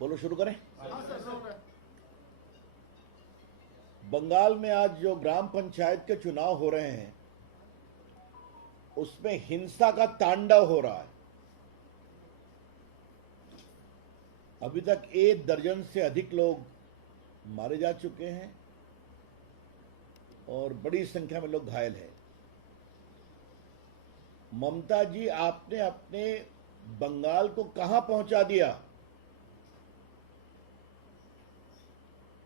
बोलो, शुरू करें। बंगाल में आज जो ग्राम पंचायत के चुनाव हो रहे हैं उसमें हिंसा का तांडव हो रहा है। अभी तक 1 दर्जन से अधिक लोग मारे जा चुके हैं और बड़ी संख्या में लोग घायल हैं। ममता जी, आपने अपने बंगाल को कहां पहुंचा दिया?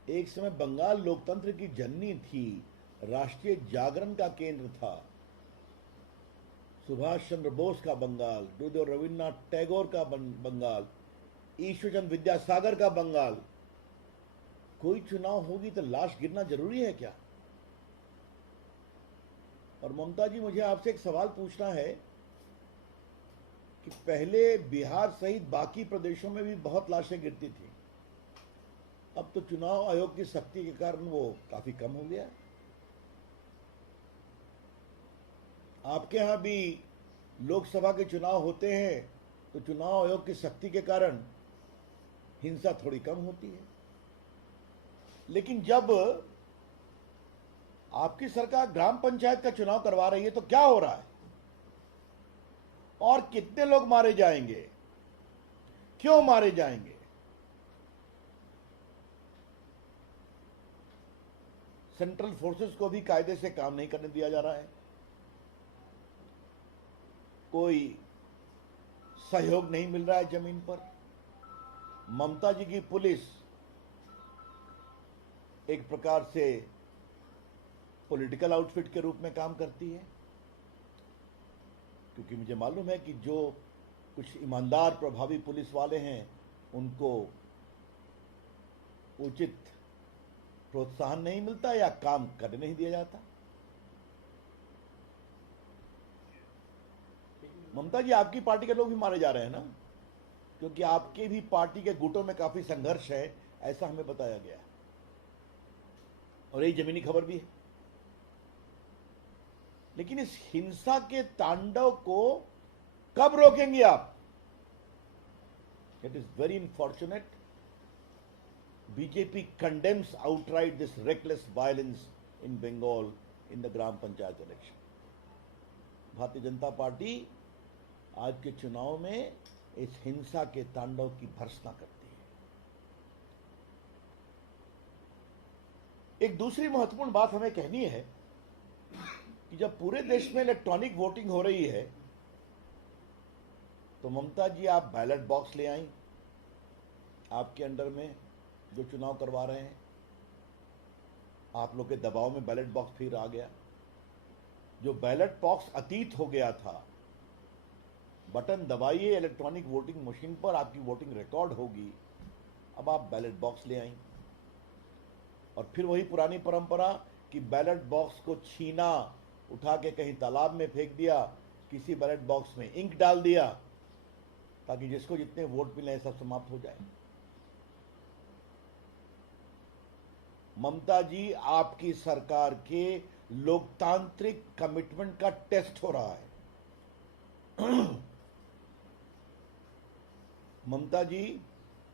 एक समय बंगाल लोकतंत्र की जननी थी, राष्ट्रीय जागरण का केंद्र था। सुभाष चंद्र बोस का बंगाल, गुरुदेव रविन्द्रनाथ टैगोर का बंगाल, ईश्वरचंद्र विद्यासागर का बंगाल। कोई चुनाव होगी तो लाश गिरना जरूरी है क्या? और ममता जी, मुझे आपसे एक सवाल पूछना है कि पहले बिहार सहित बाकी प्रदेशों में भी बहुत लाशें गिरती थी, अब तो चुनाव आयोग की सख्ती के कारण वो काफी कम हो गया। आपके यहां भी लोकसभा के चुनाव होते हैं तो चुनाव आयोग की सख्ती के कारण हिंसा थोड़ी कम होती है, लेकिन जब आपकी सरकार ग्राम पंचायत का चुनाव करवा रही है तो क्या हो रहा है और कितने लोग मारे जाएंगे, क्यों मारे जाएंगे? सेंट्रल फोर्सेस को भी कायदे से काम नहीं करने दिया जा रहा है, कोई सहयोग नहीं मिल रहा है जमीन पर। ममता जी की पुलिस एक प्रकार से पॉलिटिकल आउटफिट के रूप में काम करती है, क्योंकि मुझे मालूम है कि जो कुछ ईमानदार प्रभावी पुलिस वाले हैं उनको उचित प्रोत्साहन नहीं मिलता या काम करने नहीं दिया जाता। ममता जी, आपकी पार्टी के लोग भी मारे जा रहे हैं ना, क्योंकि आपके भी पार्टी के गुटों में काफी संघर्ष है, ऐसा हमें बताया गया है और यही जमीनी खबर भी है। लेकिन इस हिंसा के तांडव को कब रोकेंगे आप? It is very unfortunate. BJP condemns outright this reckless violence in Bengal in the gram panchayat election. Bharatiya Janata party आज के चुनाव में इस हिंसा के तांडव की भर्त्सना करती है। एक दूसरी महत्वपूर्ण बात हमें कहनी है कि जब पूरे देश में इलेक्ट्रॉनिक वोटिंग हो रही है तो ममता जी, आप बैलेट बॉक्स ले आई, आपके अंडर में जो चुनाव करवा रहे हैं, आप लोग के दबाव में बैलेट बॉक्स फिर आ गया। जो बैलेट बॉक्स अतीत हो गया था, बटन दबाइए इलेक्ट्रॉनिक वोटिंग मशीन पर, आपकी वोटिंग रिकॉर्ड होगी। अब आप बैलेट बॉक्स ले आई और फिर वही पुरानी परंपरा कि बैलेट बॉक्स को छीना, उठा के कहीं तालाब में फेंक दिया, किसी बैलेट बॉक्स में इंक डाल दिया ताकि जिसको जितने वोट मिले सब समाप्त हो जाए। ममता जी, आपकी सरकार के लोकतांत्रिक कमिटमेंट का टेस्ट हो रहा है। ममता जी,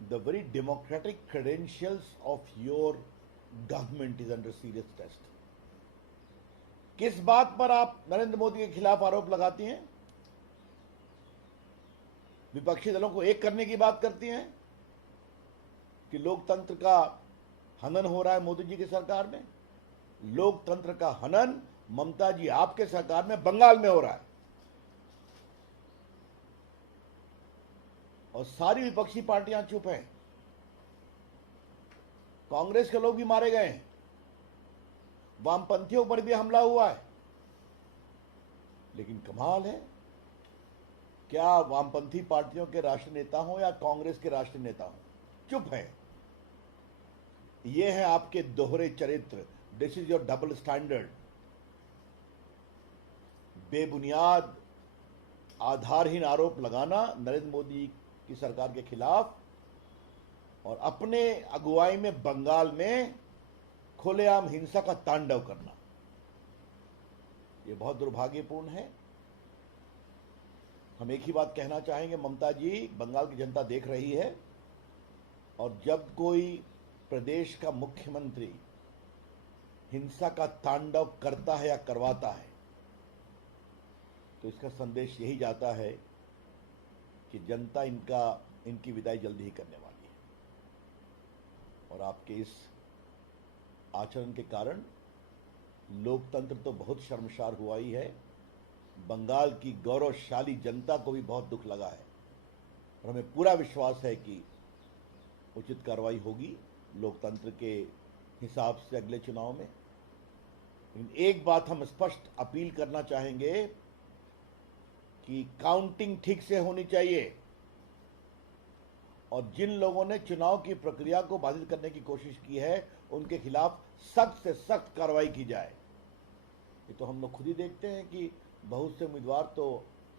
the very democratic credentials of your government is under serious test. किस बात पर आप नरेंद्र मोदी के खिलाफ आरोप लगाती हैं? विपक्षी दलों को एक करने की बात करती हैं कि लोकतंत्र का हनन हो रहा है मोदी जी की सरकार में। लोकतंत्र का हनन ममता जी आपके सरकार में बंगाल में हो रहा है और सारी विपक्षी पार्टियां चुप हैं। कांग्रेस के लोग भी मारे गए हैं, वामपंथियों पर भी हमला हुआ है, लेकिन कमाल है, क्या वामपंथी पार्टियों के राष्ट्रीय नेता हो या कांग्रेस के राष्ट्रीय नेता हो, चुप हैं। ये है आपके दोहरे चरित्र। This is your double standard. बेबुनियाद आधारहीन आरोप लगाना नरेंद्र मोदी की सरकार के खिलाफ और अपने अगुवाई में बंगाल में खुलेआम हिंसा का तांडव करना, यह बहुत दुर्भाग्यपूर्ण है। हम एक ही बात कहना चाहेंगे, ममता जी, बंगाल की जनता देख रही है और जब कोई प्रदेश का मुख्यमंत्री हिंसा का तांडव करता है या करवाता है तो इसका संदेश यही जाता है कि जनता इनकी विदाई जल्दी ही करने वाली है। और आपके इस आचरण के कारण लोकतंत्र तो बहुत शर्मसार हुआ ही है, बंगाल की गौरवशाली जनता को भी बहुत दुख लगा है और हमें पूरा विश्वास है कि उचित कार्रवाई होगी लोकतंत्र के हिसाब से अगले चुनाव में। लेकिन एक बात हम स्पष्ट अपील करना चाहेंगे कि काउंटिंग ठीक से होनी चाहिए और जिन लोगों ने चुनाव की प्रक्रिया को बाधित करने की कोशिश की है उनके खिलाफ सख्त से सख्त कार्रवाई की जाए। ये तो हम लोग खुद ही देखते हैं कि बहुत से उम्मीदवार तो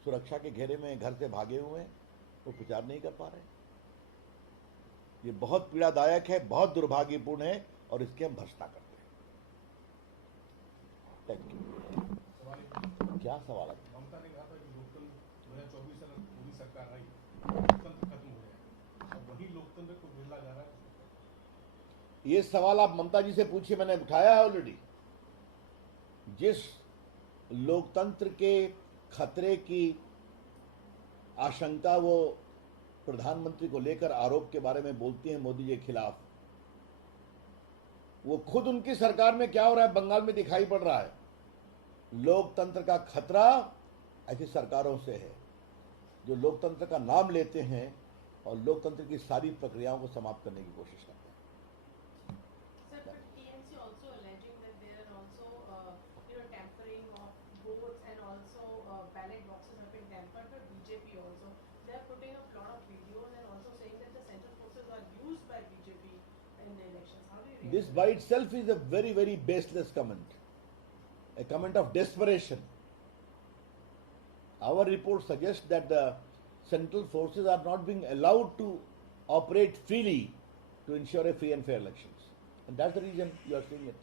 सुरक्षा के घेरे में घर से भागे हुए हैं, वो प्रचार नहीं कर पा रहे। ये बहुत पीड़ादायक है, बहुत दुर्भाग्यपूर्ण है और इसकी हम भर्त्सना करते हैं। Thank you. क्या सवाल है? ममता ने कहा था कि लोकतंत्र 2024 में मोदी सरकार आई, लोकतंत्र खत्म हो गया, अब वही लोकतंत्र को गिरला जा रहा है। ये सवाल आप ममता जी से पूछिए, मैंने उठाया है ऑलरेडी। जिस लोकतंत्र के खतरे की आशंका वो प्रधानमंत्री को लेकर आरोप के बारे में बोलती हैं मोदी जी के खिलाफ, वो खुद उनकी सरकार में क्या हो रहा है बंगाल में दिखाई पड़ रहा है। लोकतंत्र का खतरा ऐसी सरकारों से है जो लोकतंत्र का नाम लेते हैं और लोकतंत्र की सारी प्रक्रियाओं को समाप्त करने की कोशिश करते हैं। Sir, but TMC also alleging that there are also, tampering of votes and also ballot boxes have been tampered by BJP also. They are putting up a lot of videos and also saying that the central forces are used by BJP in the elections. How do you react? This by itself is a very, very baseless comment, a comment of desperation. Our report suggests that the central forces are not being allowed to operate freely to ensure a free and fair elections. And that's the reason you are seeing it.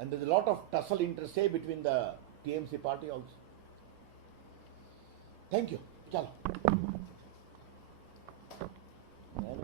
And there's a lot of tussle inter se between the TMC party also. Thank you. Chalo.